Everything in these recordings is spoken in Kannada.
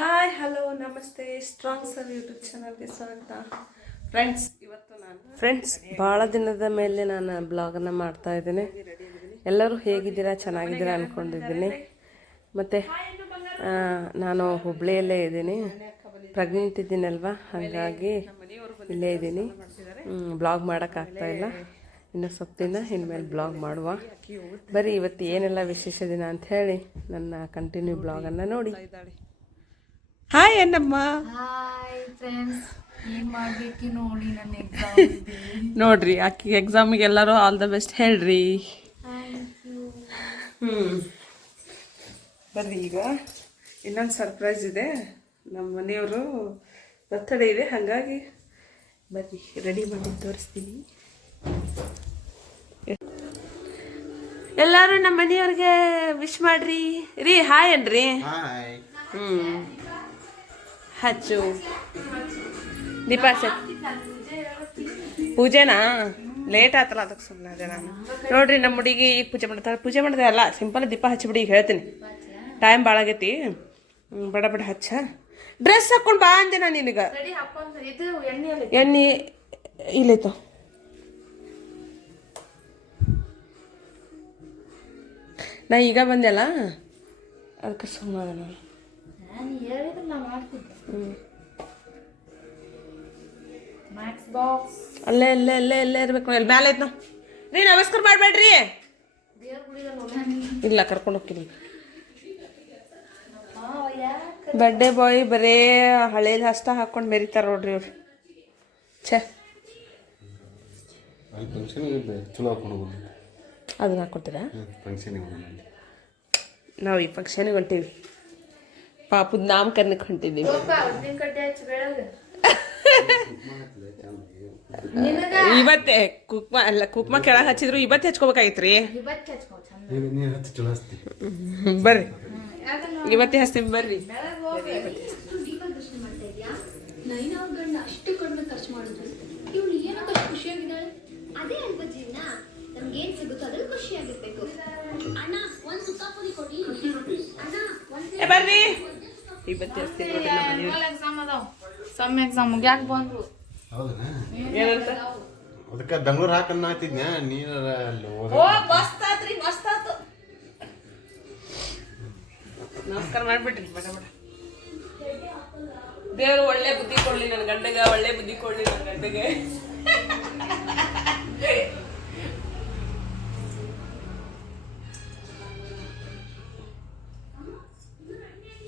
ಹಾಯ್ ಹಲೋ ನಮಸ್ತೆ ಸ್ಟ್ರಾಂಗ್ ಸರ್ ಯೂಟ್ಯೂಬ್ ಚಾನಲ್ಗೆ ಸ್ವಾಗತ ಫ್ರೆಂಡ್ಸ್ ಭಾಳ ದಿನದ ಮೇಲೆ ನಾನು ಬ್ಲಾಗನ್ನು ಮಾಡ್ತಾ ಇದ್ದೀನಿ. ಎಲ್ಲರೂ ಹೇಗಿದ್ದೀರಾ, ಚೆನ್ನಾಗಿದ್ದೀರಾ ಅಂದ್ಕೊಂಡಿದ್ದೀನಿ. ಮತ್ತು ನಾನು ಹುಬ್ಳಿಯಲ್ಲೇ ಇದ್ದೀನಿ, ಪ್ರೆಗ್ನೆಂಟ್ ಇದ್ದೀನಲ್ವ, ಹಾಗಾಗಿ ಇಲ್ಲೇ ಇದ್ದೀನಿ. ಬ್ಲಾಗ್ ಮಾಡೋಕ್ಕಾಗ್ತಾಯಿಲ್ಲ. ಇನ್ನು ಸ್ವಲ್ಪ ದಿನ ಇನ್ಮೇಲೆ ಬ್ಲಾಗ್ ಮಾಡುವ. ಬರೀ ಇವತ್ತು ಏನೆಲ್ಲ ವಿಶೇಷ ದಿನ ಅಂಥೇಳಿ ನನ್ನ ಕಂಟಿನ್ಯೂ ಬ್ಲಾಗನ್ನು ನೋಡಿ. ಹಾಯ್ ಅನ್ನಮ್ಮ. ಹಾಯ್ ಫ್ರೆಂಡ್ಸ್, ಏನು ಮಾಡಬೇಕು ನೋಡಿ, ನನ್ನ ಎಕ್ಸಾಮ್ ಇದೆ ನೋಡ್ರಿ. ಆಕೆ ಎಕ್ಸಾಮಿಗೆ ಎಲ್ಲರೂ ಆಲ್ ದ ಬೆಸ್ಟ್ ಹೇಳ್ರಿ. ಬರ್ರಿ, ಈಗ ಇನ್ನೊಂದು ಸರ್ಪ್ರೈಸ್ ಇದೆ. ನಮ್ಮ ಮನೆಯವರು ಬರ್ತಡೇ ಇದೆ, ಹಾಗಾಗಿ ಬರ್ರಿ ರೆಡಿ ಮಾಡಿ ತೋರಿಸ್ತೀನಿ. ಎಲ್ಲರೂ ನಮ್ಮ ಮನೆಯವ್ರಿಗೆ ವಿಶ್ ಮಾಡ್ರಿ ರೀ. ಹಾಯ್ ಅನ್ರಿ. ಹಚ್ಚು ದೀಪ ಪೂಜೆನಾ ಲೇಟ್ ಆತಲ್ಲ, ಅದಕ್ಕೆ ಸುಮ್ಮನೆ ಅದೇ ನಾನು. ನೋಡ್ರಿ, ನಮ್ಮ ಹುಡುಗಿ ಈಗ ಪೂಜೆ ಮಾಡ್ತಾಳೆ. ಪೂಜೆ ಮಾಡಿದೆ ಅಲ್ಲ, ಸಿಂಪಲ್ ದೀಪ ಹಚ್ಚಿಬಿಡಿ. ಈಗ ಹೇಳ್ತೀನಿ, ಟೈಮ್ ಭಾಳ ಆಗೈತಿ. ಬಡ ಬಡ ಹಚ್ಚ. ಡ್ರೆಸ್ ಹಾಕೊಂಡು ಬಾ ಅಂದೆ ನಾನು ನಿನಗೆ. ಎಣ್ಣೆ ಇಲ್ಲೈತು. ನಾ ಈಗ ಬಂದೆಲ್ಲ, ಅದಕ್ಕೆ ಸುಮ್ಮನೆ ನಾನು. ಅಲ್ಲೇ ಅಲ್ಲೇ ಅಲ್ಲೇ ಅಲ್ಲೇ ಇರ್ಬೇಕು. ಅಲ್ಲಿ ಮ್ಯಾಲೆ ಐತ್ ನಾವು ರೀ. ನಮಸ್ಕಾರ ಮಾಡಬೇಡ್ರಿ. ಇಲ್ಲ, ಕರ್ಕೊಂಡು ಹೋಗ್ತೀನಿ. ಬರ್ಡೇ ಬಾಯ್ ಬರೇ ಹಳೇದು ಹಸ್ತ ಹಾಕೊಂಡು ಮೆರಿತಾರ ನೋಡ್ರಿ ಅವ್ರು. ಅದನ್ನ ಹಾಕೊಡ್ತೀರಾ? ನಾವು ಈ ಫಂಕ್ಷನಿಗೆ ಹೊಂಟೀವಿ. ಪಾಪದ ನಾಮಕರಣಕ್ಕೆ ಹೊಂಟಿದ್ದೀವಿ. ಇವತ್ತೇ ಕುಕ್ಮ ಅಲ್ಲ, ಕುಕ್ಮ ಕೆಳಗೆ ಹಚ್ಚಿದ್ರು ಇವತ್ತೇ ಹಚ್ಕೋಬೇಕಾಗಿತ್ರಿ. ಬರ್ರಿ, ಇವತ್ತೇ ಹಚ್ತೀವಿ ಬರ್ರಿ. ಬರ್ರಿ, ಇವತ್ತೇ ಹಚ್ತೀವಿ. ಯಾಕೆ ಬಂದ್ರು? ಅದಕ್ಕೆ ಬೆಂಗಳೂರು ಹಾಕನ್ನ ಹಾತಿದ್ನ ನೀರ. ನಮಸ್ಕಾರ ಮಾಡ್ಬಿಟ್ರಿ. ಬಡ ಬಡ ದೇವ್ರು ಒಳ್ಳೆ ಬುದ್ಧಿ ಕೊಡ್ಲಿ ನನ್ನ ಗಂಡಗೆ, ಒಳ್ಳೆ ಬುದ್ಧಿ ಕೊಡ್ಲಿ ನನ್ನ ಗಂಡಗೆ.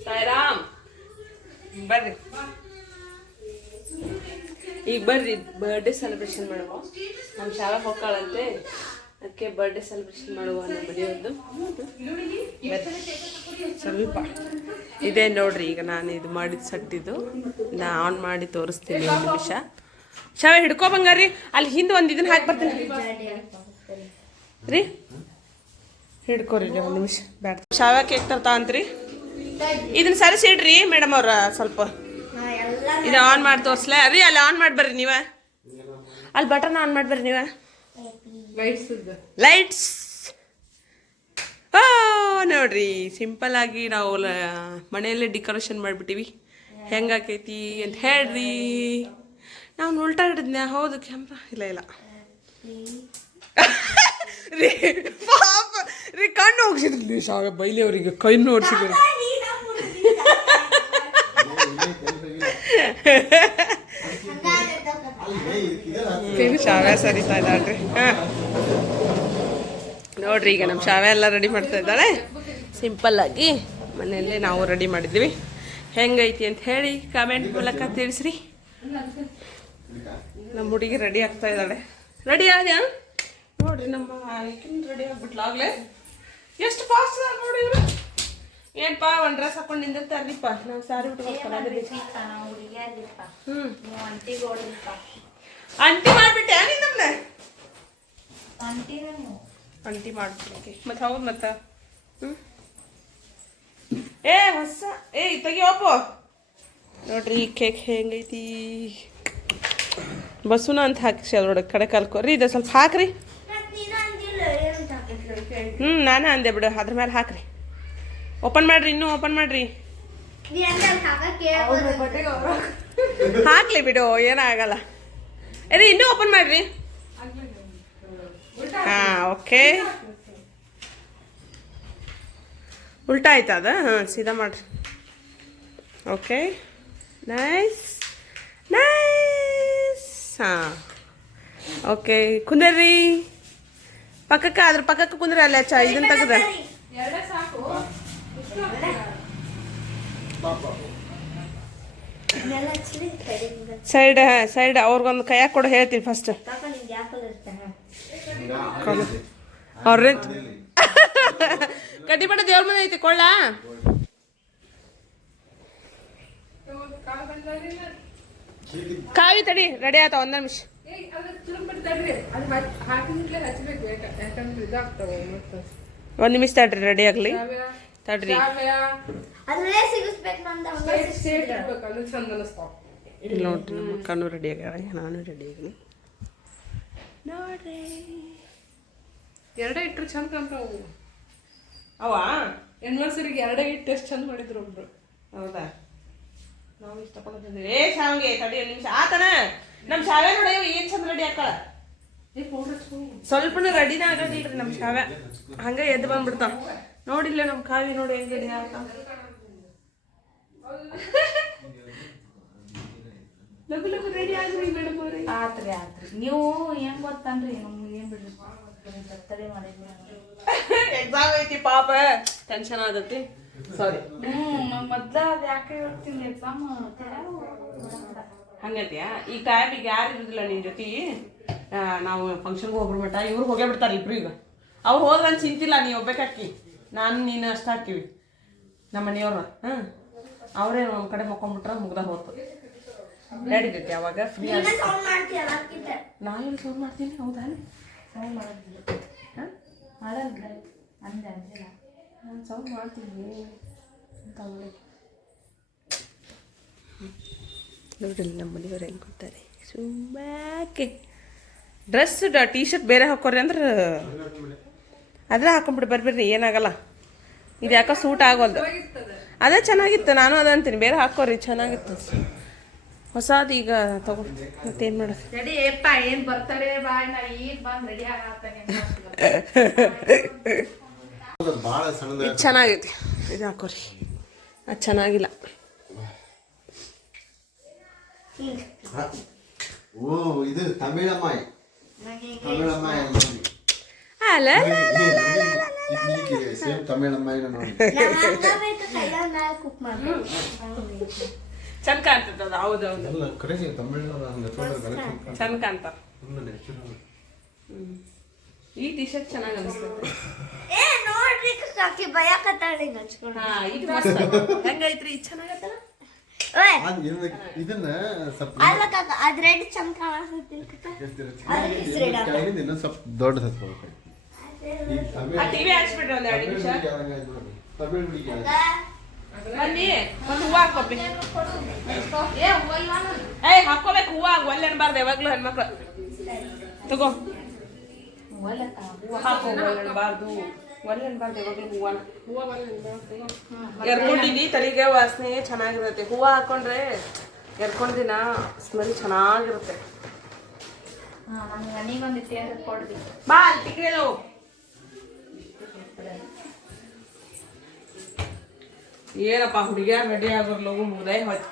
ಸಾಯಿರಾಮ್. ಬರ್ರಿ, ಈಗ ಬರ್ರಿ ಬರ್ಡೇ ಸೆಲೆಬ್ರೇಷನ್ ಮಾಡುವ. ನಮ್ಮ ಶಾಲಾ ಹೋಗ್ಕಾಳಂತೆ, ಅದಕ್ಕೆ ಬರ್ಡೇ ಸೆಲೆಬ್ರೇಷನ್ ಮಾಡುವ ನಮ್ಮ ಮನೆಯವ್ರದ್ದು. ಸ್ವಲ್ಪ ಇದೇ ನೋಡ್ರಿ. ಈಗ ನಾನು ಇದು ಮಾಡಿದ ಸಟ್ಟಿದ್ದು ನಾ ಆನ್ ಮಾಡಿ ತೋರಿಸ್ತೀನಿ. ಒಂದು ನಿಮಿಷ. ಶಾವೆ ಹಿಡ್ಕೊ ಬಂಗಾರಿ. ಅಲ್ಲಿ ಹಿಂದೆ ಒಂದು ಇದನ್ನ ಹಾಕಿ ಬರ್ತೀನಿ ರೀ. ಹಿಡ್ಕೋರಿ ಒಂದು ನಿಮಿಷ. ಬ್ಯಾಡ, ಶಾವೆ ಕೇಕ್ ತರ್ತಾ ಅಂತ್ರಿ. ಇದನ್ನ ಸರಿಸಿಡ್ರಿ ಮೇಡಮ್ ಅವ್ರ. ಸ್ವಲ್ಪ ಇದು ಆನ್ ಮಾಡಿ ತೋರಿಸ್ಲೇ ರೀ. ಅಲ್ಲಿ ಆನ್ ಮಾಡಿ ಬರ್ರಿ ನೀವ. ಅಲ್ಲಿ ಬಟನ್ ಆನ್ ಮಾಡಿ ಬರ್ರಿ ನೀವ. ಲೈಟ್ಸ್ ನೋಡ್ರಿ, ಸಿಂಪಲ್ ಆಗಿ ನಾವು ಮನೆಯಲ್ಲೇ ಡೆಕೋರೇಷನ್ ಮಾಡಿಬಿಟ್ಟಿವಿ. ಹೆಂಗಾಕೈತಿ ಅಂತ ಹೇಳ್ರಿ. ನಾವು ಉಲ್ಟಾ ಹಿಡಿದ್ನ. ಹೌದು, ಕ್ಯಾಮ್ರಾ ಇಲ್ಲ ಇಲ್ಲ ರೀ. ಪಾಪ ರೀ, ಕಣ್ಣು ಹೋಗ್ಸಿದ್ರಿ ಶಾವ ಬೈಲಿ ಅವರಿಗೆ. ಕೈ ನೋಡ್ಸಿದ್ರು. ಶಾವ್ಯ ಸರಿತಾ ಇದ್ದಾಳ್ರಿ. ನೋಡ್ರಿ, ಈಗ ನಮ್ಮ ಶಾವ್ಯ ಎಲ್ಲ ರೆಡಿ ಮಾಡ್ತಾ ಇದ್ದಾಳೆ. ಸಿಂಪಲ್ ಆಗಿ ಮನೆಯಲ್ಲೇ ನಾವು ರೆಡಿ ಮಾಡಿದ್ವಿ. ಹೆಂಗೈತಿ ಅಂತ ಹೇಳಿ ಕಾಮೆಂಟ್ ಮೂಲಕ ತಿಳಿಸ್ರಿ. ನಮ್ಮ ಹುಡುಗಿ ರೆಡಿ ಆಗ್ತಾ ಇದ್ದಾಳೆ. ರೆಡಿ ಆದ್ಯಾ ನೋಡ್ರಿ. ನಮ್ಮ ರೆಡಿ ಆಗ್ಬಿಟ್ಲಾಗ್ಲೇ. ಎಷ್ಟು ಫಾಸ್ಟ್ ನೋಡಿ ಇವರು. ಏನ್ಪಾ ಒಂದು ಡ್ರೆಸ್ ಹಾಕೊಂಡು ನಿಂದಿರ್ತಾರ್ರಿಪ್ಪ. ನಾವು ಸಾರಿ ಉಟ್ಕೋಬೇಕಲ್ಲ. ಅಂಟಿ ಮಾಡ್ಬಿಟ್ಟೆ ನಮ್ನ. ಅಂಟಿ ಮಾಡ್ಬಿಟ್ಟೆ ಮತ್ತೆ. ಹೌದು ಮತ್ತ. ಏ ಹೊಸ ತೆಗಿಯೋಪ. ನೋಡ್ರಿ ಈ ಕೇಕ್ ಹೆಂಗೈತಿ. ಬಸ್ಸುನ ಅಂತ ಹಾಕಿ ಅದ್ರೊಳಗೆ ಕಡೆ ಕಲ್ಕೋರಿ. ಇದು ಸ್ವಲ್ಪ ಹಾಕ್ರಿ. ನಾನೇ ಅಂದೆ ಬಿಡು. ಅದ್ರ ಮೇಲೆ ಹಾಕ್ರಿ. ಓಪನ್ ಮಾಡ್ರಿ, ಇನ್ನೂ ಓಪನ್ ಮಾಡ್ರಿ. ಹಾಕ್ಲಿ ಬಿಡು, ಏನಾಗಲ್ಲ. ಅದೇ ಇನ್ನೂ ಓಪನ್ ಮಾಡ್ರಿ. ಹಾಂ, ಓಕೆ. ಉಲ್ಟಾ ಆಯ್ತಾ ಅದ? ಹಾಂ, ಸೀದಾ ಮಾಡ್ರಿ. Okay, nice nice. ಹಾಂ, ಓಕೆ. ಕುಂದರ್ರಿ ಪಕ್ಕಕ್ಕೆ, ಅದ್ರ ಪಕ್ಕಕ್ಕೆ ಕುಂದ್ರಿ. ಅಲ್ಲ ಇದನ್ನ ತೆಗ್ದ ಸೈಡ್ ಸೈಡ್ ಅವ್ರಿಗೊಂದು ಕೈಯಾಗ ಕೊಡು, ಹೇಳ್ತೀನಿ ಫಸ್ಟ್. ಆರೆಂಜ್ ಕಡ್ಡಿಪಟ್ಟ ದೇವ್ರ ಮನೆ ಐತಿ, ಕೊಳ್ಳ. ಕಾವಿ ತಡಿ, ರೆಡಿ ಆತ. ಒಂದ್ ನಿಮಿಷ. ಒಂದ್ ನಿಮಿಷ ತಡ್ರಿ, ರೆಡಿ ಆಗ್ಲಿ ತಡ್ರಿ. ನೋಡ್ರಿ, ನಮ್ಮ ಅಕ್ಕನೂ ರೆಡಿ ಆಗ್ಯಾಳ, ನಾನು ರೆಡಿ ಆಗೀನಿ ನೋಡ್ರಿ. ಎರಡೇ ಇಟ್ಟರು ಚಂದ ಕಾಣ್ತಾವು. ಅವ ಎನ್ವರ್ಸರಿಗೆ ಎರಡೇ ಇಟ್ಟು ಎಷ್ಟು ಚಂದ ಮಾಡಿದ್ರು ಒಬ್ರು. ಹೌದಾ? ನಾವು ಇಷ್ಟಪಡ್ತಿದ್ವಿ. ಏ ಶಾವಿಗೆ ತಡಿ ಒಂದು ನಿಮಿಷ ಆತನ. ನಮ್ಮ ಶಾವೆ ನೋಡಿ ಏನ್ ಚಂದ ರೆಡಿ ಹಾಕಳ. ಸ್ವಲ್ಪನೂ ರೆಡಿನ ಆಗೋದಿಲ್ರಿ ನಮ್ಮ ಶಾವೆ, ಹಂಗ ಎದ್ದು ಬಂದ್ಬಿಡ್ತಾವ. ನೋಡಿಲ್ಲ ನಮ್ಮ ಕಾವಿ ನೋಡಿ ಹೆಂಗ್ ರೆಡಿ ಆತ. ಲಗು ಲಗು ರೆಡಿ ಆಗ್ರಿ ಮೇಡಮ್ ಅವ್ರೆ. ಆತ್ರಿ ನೀವು ಏನ್ ಗೊತ್ತನ್ರಿ, ನಮ್ಗೆ ಏನ್ ಬಿಡ್ರಿ ಬರ್ತಡೇ ಮಾಡಿದ್ವಿ. ಎಕ್ಸಾಮ್ ಐತಿ ಪಾಪ, ಟೆನ್ಷನ್ ಆದತಿ. ಸಾರಿ. ನಮ್ ಮೊದ್ಲ ಅದ್ ಯಾಕೆ ಹೇಳ್ತೀನಿ, ಎಕ್ಸಾಮ್ ಹಂಗಂತೀಯ? ಈ ಟೈಮಿಗೆ ಯಾರು ಇರುದಿಲ್ಲ ನಿನ್ ಜೊತೆ. ನಾವು ಫಂಕ್ಷನ್ಗೆ ಹೋಗ್ಬಿಡ ಮಟ ಇವ್ರು ಹೋಗೇ ಬಿಡ್ತಾರೆ ಇಬ್ರು. ಈಗ ಅವ್ರು ಹೋದ್ರೆ ನಾನು ಚಿಂತಿಲ್ಲ, ನೀವು ಒಬ್ಬೇಕಾಕಿ, ನಾನು ನೀನು ಅಷ್ಟ ಹಾಕಿವಿ ನಮ್ಮ ಮನೆಯವ್ರು. ಅವರೇ ಒಂದು ಕಡೆ ಮಕ್ಕೊಂಡ್ಬಿಟ್ರೆ ಮುಗ್ದ ಹೋತು. ನಡೀತೈತಿ ಅವಾಗ ಫ್ರೀ ಆಗಿ. ನಾನು ಸೌಂಡ್ ಮಾಡ್ತೀನಿ. ಹೌದಾ? ಸೌಂಡ್ ಮಾಡೋದಿಲ್ಲ. ಮಾಡಲ್ರಿ ಅಂದೆ ಅಂದಿಲ್ಲ. ನಾನು ಸೌಂಡ್ ಮಾಡ್ತೀನಿ ಅಂತ ನೋಡ್ರಿ ನಮ್ಮ ಮನೆಯವ್ರು ಹೆಂಗೆ ಕೊಡ್ತಾರೆ. ಸುಮ್ಮಕ್ಕೆ ಡ್ರೆಸ್ ಟೀ ಶರ್ಟ್ ಬೇರೆ ಹಾಕೋರಿ ಅಂದ್ರೆ ಅದೇ ಹಾಕೊಂಡ್ಬಿಡಿ, ಬರ್ಬೇಡ್ರಿ, ಏನಾಗಲ್ಲ. ಇದು ಯಾಕೋ ಸೂಟ್ ಆಗೋಲ್ದು. ಅದೇ ಚೆನ್ನಾಗಿತ್ತು, ನಾನು ಅದ ಅಂತೀನಿ. ಬೇರೆ ಹಾಕೋರಿ, ಚೆನ್ನಾಗಿತ್ತು. ಹೊಸದು ಈಗ ತಗೋ, ಮತ್ತೇನು ಮಾಡೋದು. ರೆಡಿ ಏಪ್ಪ, ಏನ್ ಬರ್ತಾರೆ ಬಾಯ್, ನಾ ಈಗ ಬಂದು ರೆಡಿ ಆಗತ್ತಾನೆ. ಭಾಳ ಸಣ್ಣದ. ಇದು ಚೆನ್ನಾಗೈತಿ, ಇದು ಹಾಕೋರಿ. ಅದು ಚೆನ್ನಾಗಿಲ್ಲ. ಓ, ಇದು ತಮಿಳಮ್ಮಾಯಿ. ತಮಿಳಮ್ಮಾಯಿ ಅಲ್ಲ ಸೇಮ್ ತಮಿಳಮ್ಮಾಯಿನ ನೋಡಿ. ಚಂದ ಕಾಣ್ತದ ಅದು. ಹೌದೌದು, ಅಲ್ಲ ಕರೆಕ್ಟ್ ತಮಿಳ್ನವ್ರು ಹಂಗೆ ಚಂದ ಕಾಣ್ತಾರ. ಈ ಟಿ ಶರ್ಟ್ ಚೆನ್ನಾಗಿ ಅನಿಸ್ತದೆ. ಹೆಂಗೈತ್ರಿ? ಇದು ಚೆನ್ನಾಗತ್ತಲ್ಲ. ಇದನ್ನ ಸ್ವಲ್ಪ ಸ್ವಲ್ಪ ದೊಡ್ಡ ಟಿವಿ ಹಚ್ಬಿಡ್ರಿ ಒಂದ್ 2 ನಿಮಿಷ. ತಮಿಳ್ ಹುಡುಗಿ ಬನ್ನಿ, ಒಂದು ಹೂವು ಹಾಕೋಬಿ. ಹಾಕೋಬೇಕು ಹೂವು, ಒಲ್ಲೆ ಅನ್ಬಾರ್ದು ಯಾವಾಗ್ಲೂ ಹೆಣ್ಮಕ್ಳು. ತಗೋ ಹಾಕೋ, ಒಲ್ಲೆನ್ಬಾರ್ದು, ಒಲ್ಲೆ ಅನ್ಬಾರ್ದು ಯಾವಾಗ್ಲೂ ಹೂವನ. ಎರ್ಕೊಂಡಿನಿ, ತಲೆಗೆ ವಾಸನೆ ಚೆನ್ನಾಗಿರುತ್ತೆ. ಹೂವು ಹಾಕೊಂಡ್ರೆ ಎರ್ಕೊಂಡಿನ ಸ್ಮೆಲ್ ಚೆನ್ನಾಗಿರುತ್ತೆ. ಬಾ ಅಲ್ಲಿ ಟಿಕೆಟ್ ಏನಪ್ಪ ಹುಡುಗಿಯಾರ ರೆಡಿ ಆಗೋರು ಲಗು ಮುಗ್ದೆ ಹೋಯ್ತು.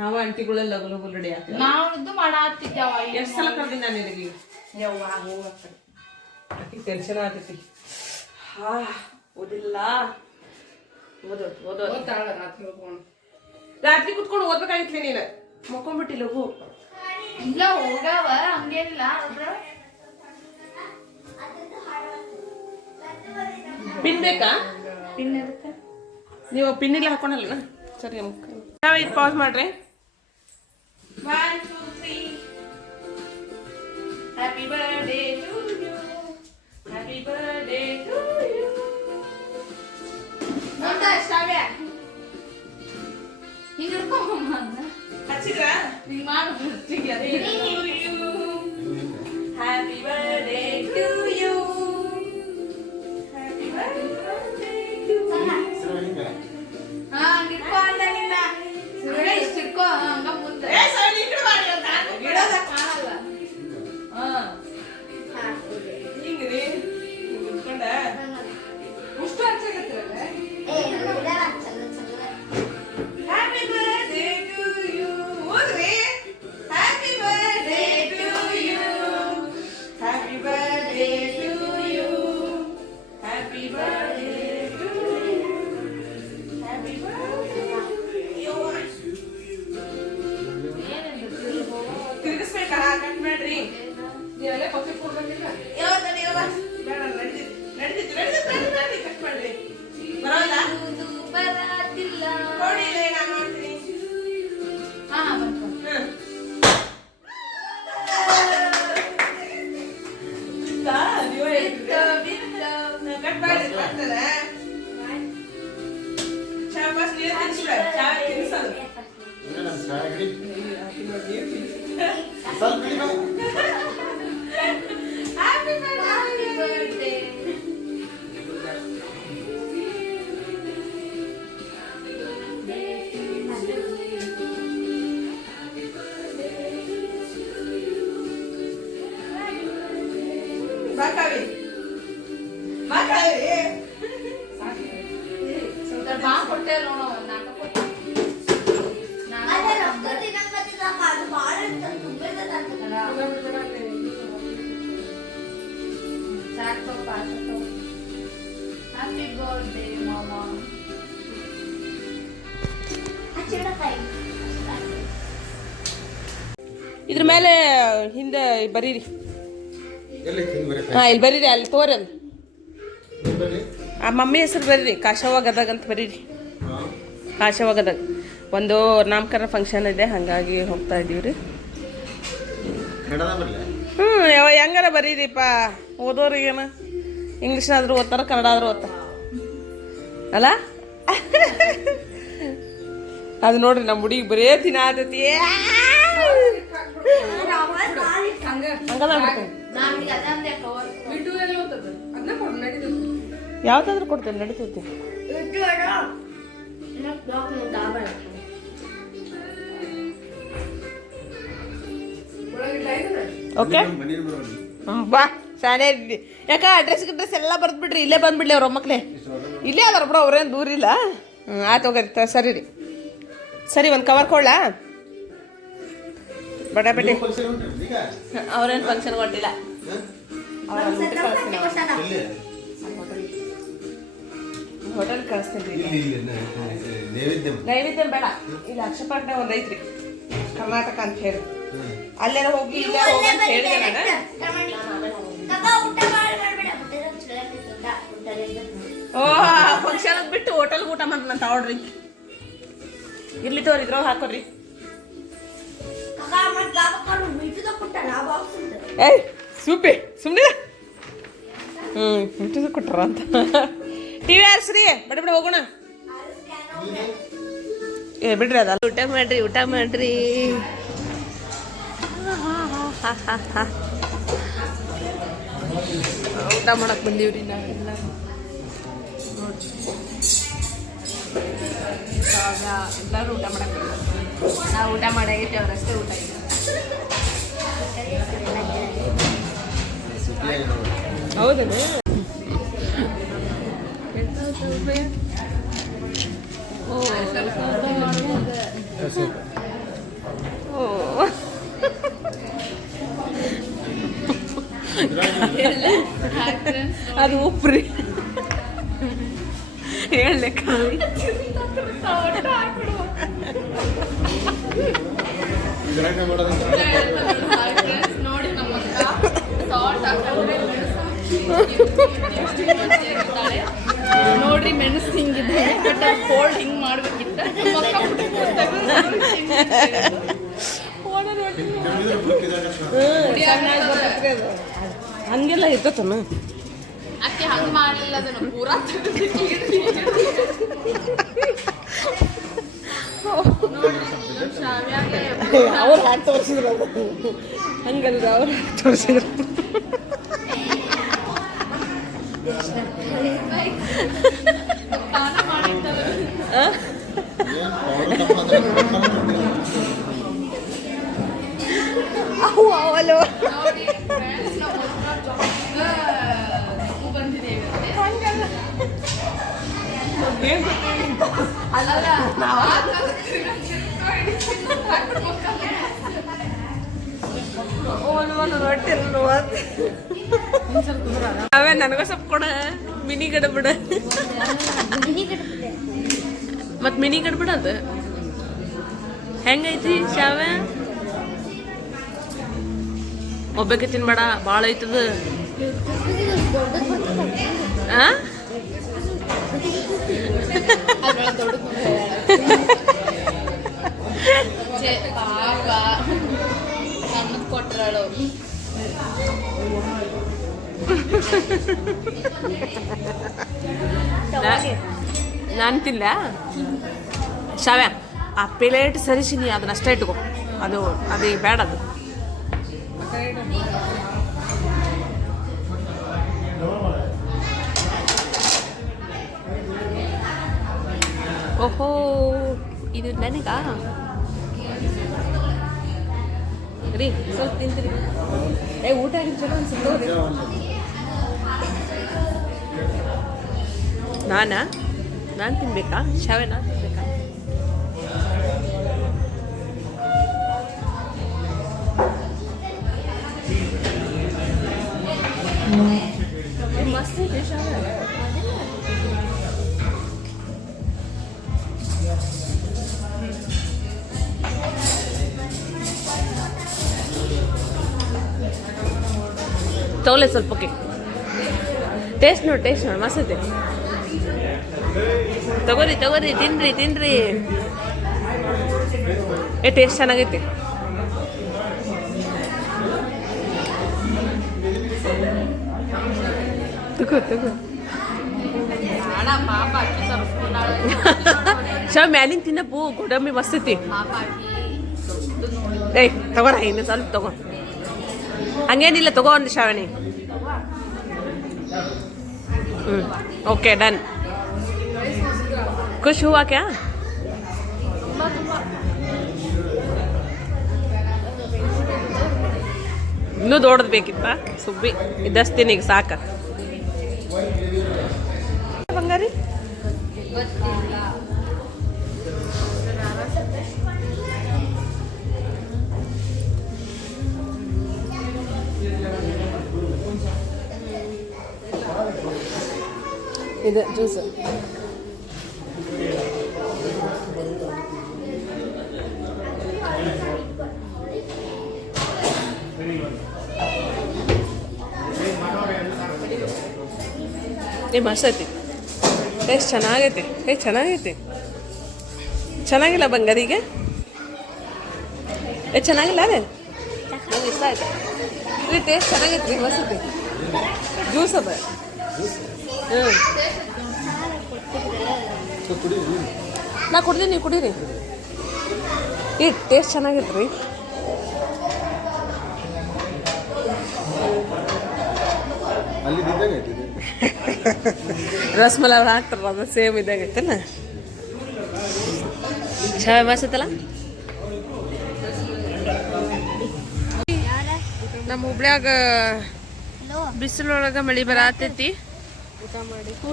ನಾವು ಅಂಟಿಗಳ ಲಗು ಲಗು ರೆಡಿ ಆಗ್ತೀವಿ. ನಾವು ಇದು ಮಾಡಾತಿದ್ದೇವ. ಎಷ್ಟು ಸಲ ಕರ್ದಿ ನಾನು ನಿನಗೆ. ಟೆನ್ಷನ್ ಆಗ್ತೈತಿ. ಓದಿಲ್ಲ, ಓದೋದು ರಾತ್ರಿ ಕುತ್ಕೊಂಡು ಓದ್ಬೇಕಾಗಿತ್ಲಿ ನೀನು. ಮಕ್ಕೊಂಡ್ಬಿಟ್ಟಿ ಲಗು. ಇಲ್ಲ ಹೋಗವ, ಹಂಗೇನಿಲ್ಲ. ಪಿನ್ ಬೇಕಾ? ಪಿನ್ ಇರುತ್ತೆ, ನೀವು ಪಿನ್ ಇಲ್ಲ ಹಾಕೊಂಡಲ್ಲ. ಸರಿ, ನಾವು ಇದು ಪಾಸ್ ಮಾಡ್ರಿ. 1 2 3 happy birthday to you, happy birthday to you. ನೋಡ್ತಾ ಶಾವ್ಯ ಹಿಂಗ ಹಿಡ್ಕೊಂಬ ಹಚ್ಚಿದ್ರಾ? ಹಿಂಗ ಮಾಡು. Happy birthday to you, happy birthday to you. ಹಾ ನಮ್ಮ ಚಾಯ್ ಹಿಡಿ. ಸ್ವಲ್ಪ ಹಿಡಿ ಬಾ. ಬಾ ಕೊಟ್ಟೆ ನೋಡೋ ನಾಟಕ ಹ್ಯಾಪಿ ಬರ್ತ್ಡೇ ಮಾಮಾ. ಇದ್ರ ಮೇಲೆ ಹಿಂದೆ ಬರೀರಿ. ಎಲ್ಲಿ ತಿಂದು ಬರೀ ಹಾಂ ಇಲ್ಲಿ ಬರೀರಿ, ಅಲ್ಲಿ ತೋರಿ ಅದು ಬರೀ. ಆ ಮಮ್ಮಿ ಹೆಸರು ಬರೀರಿ, ಕಾಶವ್ವ ಗದಗ ಅಂತ ಬರೀರಿ. ಹಾಂ ಕಾಶವ್ವ ಗದಗ. ಒಂದು ನಾಮಕರಣ ಫಂಕ್ಷನ್ ಇದೆ, ಹಾಗಾಗಿ ಹೋಗ್ತಾ ಇದ್ದೀವಿ ರೀ. ಕನ್ನಡ ಬರಲ್ಲ. ಹೆಂಗಾರ ಬರೀರಿಪ್ಪ, ಓದೋರಿಗೇನ ಇಂಗ್ಲೀಷ್ನಾದ್ರೂ ಓದ್ತಾರ, ಕನ್ನಡ ಆದ್ರೂ ಓದ್ತಾರ ಅಲ್ಲ. ಅದು ನೋಡ್ರಿ ನಮ್ಮ ಹುಡುಗಿ ಬರೇ ತಿನ್ನಾತೈತಿ. ಯಾವ್ದಾದ್ರು ಕೊಡ್ತೇನೆ, ನಡೀತೈತಿ. ಓಕೆ ಬಾ ಶಾನೆ ಇದ್ದಿ. ಯಾಕ ಅಡ್ರೆಸ್ ಗಿಡ್ರೆಸ್ ಎಲ್ಲ ಬರ್ದ್ಬಿಡ್ರಿ, ಇಲ್ಲೇ ಬಂದ್ಬಿಡ್ಲಿ ಅವ್ರ ಮಕ್ಳೇ. ಇಲ್ಲೇ ಅದಾರ ಬಿಡು, ಅವ್ರೇನು ದೂರ ಇಲ್ಲ. ಆಯ್ತು ಹೋಗ್ರಿ, ಸರಿ ರೀ. ಸರಿ ಒಂದು ಕವರ್ ಕೊಡ್ಲಾ? ಬಡ ಬೇಟಿ ಅವ್ರೇನು ಫಂಕ್ಷನ್ ಕೊಟ್ಟಿಲ್ಲ. ಹೋಟೆಲ್ ಕಳಿಸ್ತೀನಿ. ನೈವೇದ್ಯ ಬೇಡ, ಇಲ್ಲಿ ಅಕ್ಷಪಾಟ್ನೆ ಒಂದು ಐತ್ರಿ, ಕರ್ನಾಟಕ ಅಂತ ಹೇಳಿ. ಅಲ್ಲೆಲ್ಲ ಹೋಗಿ ಇಲ್ಲೇ ಹೋಗಿ ಅಂತ ಹೇಳಿದೆ ನಾನು. ಓ ಫಂಕ್ಷನ್ ಬಿಟ್ಟು ಹೋಟೆಲ್ಗೆ ಊಟ ಮಾಡ್ದಂತ ಆರ್ಡ್ರಿ. ಇರ್ಲಿ ತೋರಿ, ಇದ್ರೊಳಗೆ ಹಾಕೋರಿ. ಏಯ್ ಸುಬ್ಬಿ ಸುಮ್ಮನೆ ಮಿಟ್ಟಿದ ಕೊಟ್ರ ಅಂತ. ಟಿವಿ ಆರ್ಸ್ರಿ, ಬಿಡ ಬಿಡ ಹೋಗೋಣ. ಏ ಬಿಡ್ರಿ ಅದ. ಊಟ ಮಾಡ್ರಿ, ಊಟ ಮಾಡ್ರಿ. ಊಟ ಮಾಡಕ್ ಬಂದೀವ್ರಿ ನಾವೆಲ್ಲ. ಎಲ್ಲರೂ ಊಟ ಮಾಡಕ್ ಬಂದಿವಿ. ನಾವು ಊಟ ಮಾಡಾಗೈತಿ, ಅವ್ರಷ್ಟೇ ಊಟ ಇಲ್ಲ. ಹೌದೇನೆ. ಅದು ಉಪ್ರಿ ಹೇಳಕ್ಕ ನೋಡಿ ನಮ್ಮ ನೋಡ್ರಿ ಮೆಣಸು ಹಿಂಗಿದೆ, ಕೋಲ್ಡ್ ಹಿಂಗ್ ಮಾಡ್ಬೇಕಿತ್ತ. ಹಂಗೆಲ್ಲ ಇರ್ತತನ. ಅಕ್ಕೆ ಹಂಗ್ ಮಾಡಲಿಲ್ಲ, ಅದನ್ನು ಪೂರಾ ಅವ್ರು ಹಾಕಿ ತೋರಿಸಿದ್ರು, ಹಂಗಲ್ರ ಅವ್ರು ಹಾಕಿ ತೋರಿಸಿದ್ರು. ಅವಲು ರೊಟ್ಟಿ ಅವೇ ನನಗ ಸ್ವಲ್ಪ ಕೊಡ. ಮಿನಿ ಗಡಬಿಡ ಮತ್ ಮಿನಿ ಗಡಬಿಡ ಅದು ಹೆಂಗೈತಿ ಶಾವೆ? ಒಬ್ಬಕ್ಕೆ ತಿನ್ಬೇಡ, ಭಾಳ ಐತದ. ಕೊಟ್ರಾಳು ನಾನು ತಿನ್ಲ ಶಾವ್ಯ ಆ ಪ್ಲೇಟ್ ಸರಿಸಿ ಅದನ್ನ ಅಷ್ಟೇ ಇಟ್ಕೋ, ಅದು ಅದೇ ಬೇಡ ಅದು. ಓಹೋ, ಇದು ನನಗ ರೀ ಸ್ವಲ್ಪ ತಿಂತೀರಿ. ಊಟ ಆಗಿದ್ದು ಚಲೋ ಅನ್ಸುತ್ತೆ. ನಾನು ತಿನ್ಬೇಕಾ ಶಾವೆ? ನಾನು ತಿನ್ಬೇಕಾ? ಮಸ್ತ್ ಇದೆ ಶಾವೆ. ತಗೊಳ್ಳಿ ಸ್ವಲ್ಪ. ಓಕೆ, ಟೇಸ್ಟ್ ನೋಡಿ ಮಸ್ತ್ ಐತೆ. ತಗೋರಿ ತಿನ್ರಿ. ಟೇಸ್ಟ್ ಚೆನ್ನಾಗೈತಿ. ತಗೋ ಶಾವ್ ಮ್ಯಾಲಿಂಗ್ ತಿನ್ನಪ್ಪು, ಗೋಡಂಬಿ ಮಸ್ತ್ ಐತಿ. ತಗೋರ ಇನ್ನು ಸ್ವಲ್ಪ ತಗೋ, ಹಂಗೇನಿಲ್ಲ, ತಗೋ ಒಂದು ಶಾವಣಿ. Okay done. खुश हुआ क्या? ಇನ್ನೂ ದೊಡ್ಡದು ಬೇಕಿತ್ತ ಸುಬ್ಬಿ? ಇದಸ್ತೀನಿ ಈಗ ಸಾಕ. ಬಂಗಾರಿ ಇದು ಜ್ಯೂಸ್. ಮಸ್ತ್ ಐತಿ, ಟೇಸ್ಟ್ ಚೆನ್ನಾಗೈತಿ. ಚೆನ್ನಾಗಿಲ್ಲ ಬಂಗಾರಿಗೆ? ಚೆನ್ನಾಗಿಲ್ಲ ಅದೇ ನಂಗೆ ಇಷ್ಟ ಆಯ್ತು. ಇದು ಟೇಸ್ಟ್ ಚೆನ್ನಾಗೈತಿ, ಮಸ್ತ್ ಐತಿ. ಜ್ಯೂಸ್ ಅದ. ನಾ ಕುಡ್ದೀನಿ, ನೀವು ಕುಡೀರಿ. ಈ ಟೇಸ್ಟ್ ಚೆನ್ನಾಗೈತೆ ರೀ. ರಸ್ಮಲೈ ಅವ್ರು ಹಾಕ್ತಾರಲ್ಲ, ಅದು ಸೇಮ್ ಇದಾಗೈತೆನ. ಚಾಯ್ ಮಸ್ತೈತಲ್ಲ. ನಮ್ಮ ಹುಬ್ಳ್ಯಾಗ ಬಿಸಿಲೊಳಗೆ ಮಳೆ ಬರತೈತಿ.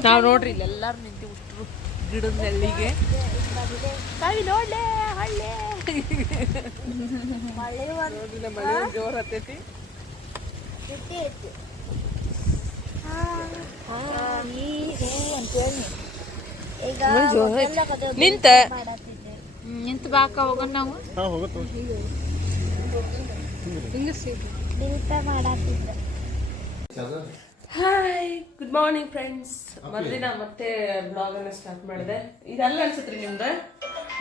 ನಾವು ನೋಡ್ರಿ ಇಲ್ಲೆಲ್ಲಾರು ನಿಂತು ಬಿಟ್ರು ಗಿಡದ ನೆಲ್ಲಿಗೆ. ಮಳೆ ಜೋರ್ ಹತ್ತೈತಿ. ನಿಂತ ಬಾಕ ಹೋಗೋಣ ನಾವು. Hi, good morning friends. ಮರುದಿನ ಮತ್ತೆ ಬ್ಲಾಗ್ ಅನ್ನ ಸ್ಟಾರ್ಟ್ ಮಾಡಿದೆ. ಇದೆಲ್ಲ ಅನ್ಸತ್ರಿ ನಿಮ್ದು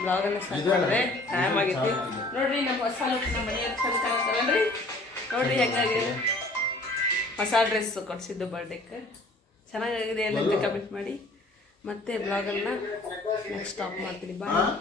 ಬ್ಲಾಗ್ ಅನ್ನ ಸ್ಟಾರ್ಟ್ ಮಾಡಿದೆ. ಟೈಮ್ ಆಗೈತಿ ನೋಡ್ರಿ. ನಮ್ಮ ಹೊಸ ಲುಕ್ ನಮ್ಮ ಮನೆಯವ್ರು ಚಂದ ಕಾಣ್ತಾರಲ್ರಿ. ನೋಡ್ರಿ ಹೆಂಗಾಗಿದೆ. ಹೊಸ ಡ್ರೆಸ್ ಕೊಡ್ಸಿದ್ದು ಬರ್ಡೇಕ್ಕೆ. ಚೆನ್ನಾಗಾಗಿದೆ ಏನಂತ ಕಮೆಂಟ್ ಮಾಡಿ. ಮತ್ತೆ ಬ್ಲಾಗನ್ನು ನೆಕ್ಸ್ಟ್ ಸ್ಟಾಪ್ ಮಾಡ್ತೀನಿ. ಬಾಯ್.